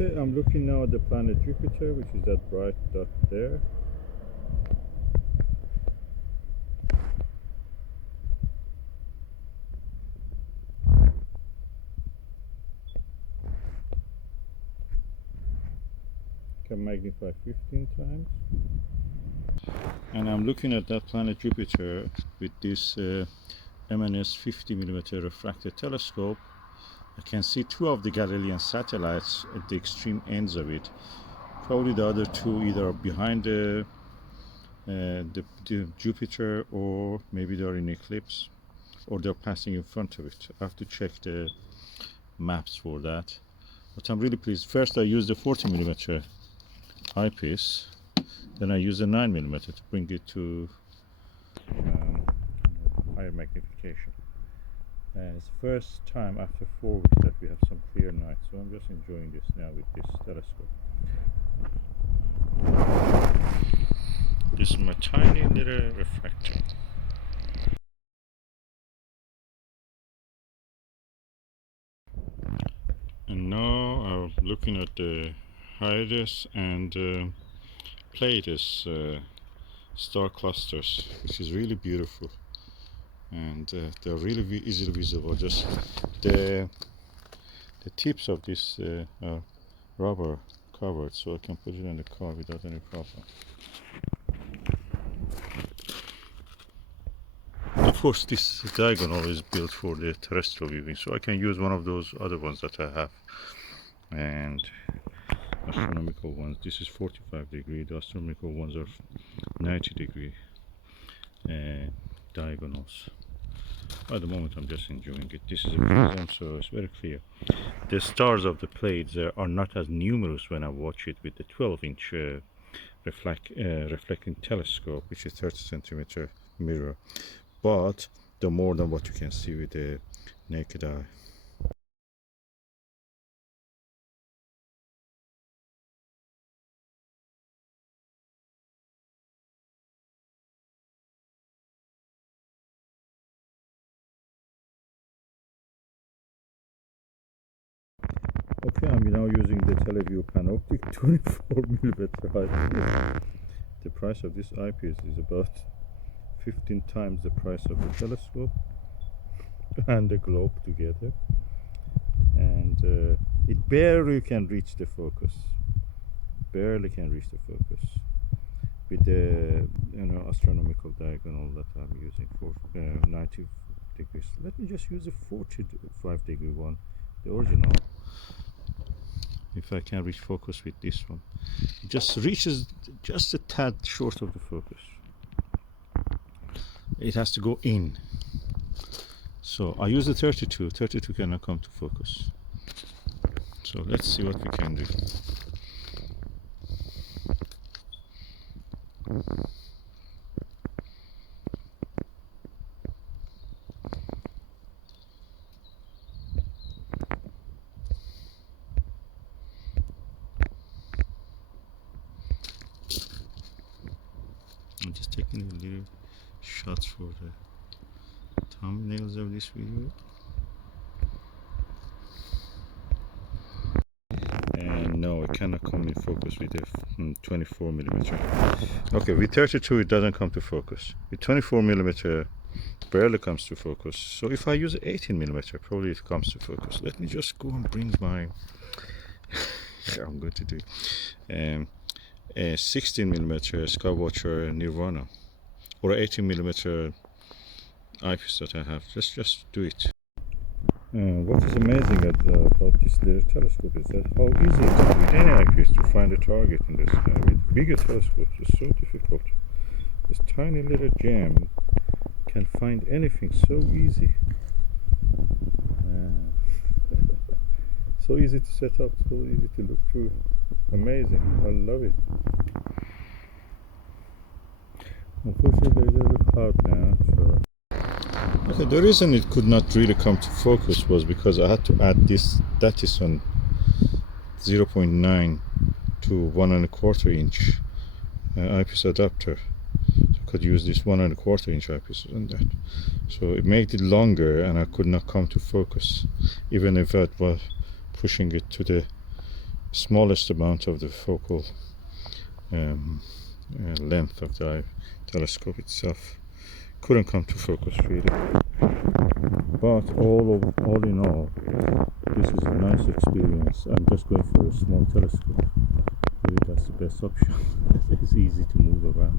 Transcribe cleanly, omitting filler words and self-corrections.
Okay, I'm looking now at the planet Jupiter, which is that bright dot there. Can magnify 15 times. And I'm looking at that planet Jupiter with this M&S 50mm refractor telescope. I can see two of the Galilean satellites at the extreme ends of it. Probably the other two either behind the Jupiter, or maybe they're in eclipse, or they're passing in front of it. I have to check the maps for that. But I'm really pleased. First I used the 40mm eyepiece, then I used a 9mm to bring it to higher magnification. It's the first time after 4 weeks that we have some clear night, so I'm just enjoying this now with this telescope. This is my tiny little refractor. And now I'm looking at the Hyades and Pleiades star clusters, which is really beautiful, and they're really easily visible. Just the tips of this are rubber covered, so I can put it in the car without any problem. Of course, this diagonal is built for the terrestrial viewing, so I can use one of those other ones that I have, and astronomical ones. This is 45 degree. The astronomical ones are 90 degree diagonals. At the moment I'm just enjoying it. This is a prism, so it's very clear. The stars of the Pleiades are not as numerous when I watch it with the 12-inch reflecting telescope, which is 30 centimeter mirror, but they're more than what you can see with the naked eye. Okay, I'm now using the Televue Panoptic 24mm eyepiece. The price of this eyepiece is about 15 times the price of the telescope and the globe together, and it barely can reach the focus. Barely can reach the focus with the astronomical diagonal that I'm using for 90 degrees. Let me just use a 45 degree one, the original. If I can reach focus with this one, it just reaches just a tad short of the focus. It has to go in. So I use the 32. 32 cannot come to focus. So let's see what we can do. I'm just taking a little shots for the thumbnails of this video. And no, it cannot come in focus with the 24mm. Okay, with 32 it doesn't come to focus. With 24mm barely comes to focus. So if I use 18mm, probably it comes to focus. Let me just go and bring my I'm going to do a 16mm Skywatcher Nirvana, or 18mm eyepiece that I have. Let's just do it. What is amazing about this little telescope is that how easy it is with any eyepiece to find a target in the sky. With bigger telescopes it's so difficult. This tiny little gem can find anything so easy. So easy to set up, so easy to look through. Amazing, I love it. Unfortunately there's a little cloud now, so. Okay, the reason it could not really come to focus was because I had to add this Datison 0.9 to 1¼ inch eyepiece adapter. So I could use this 1¼ inch eyepiece on that. So it made it longer and I could not come to focus, even if I was pushing it to the smallest amount of the focal length of the telescope itself. Couldn't come to focus really, but all in all, this is a nice experience. I'm just going for a small telescope. Maybe that's the best option. It's easy to move around.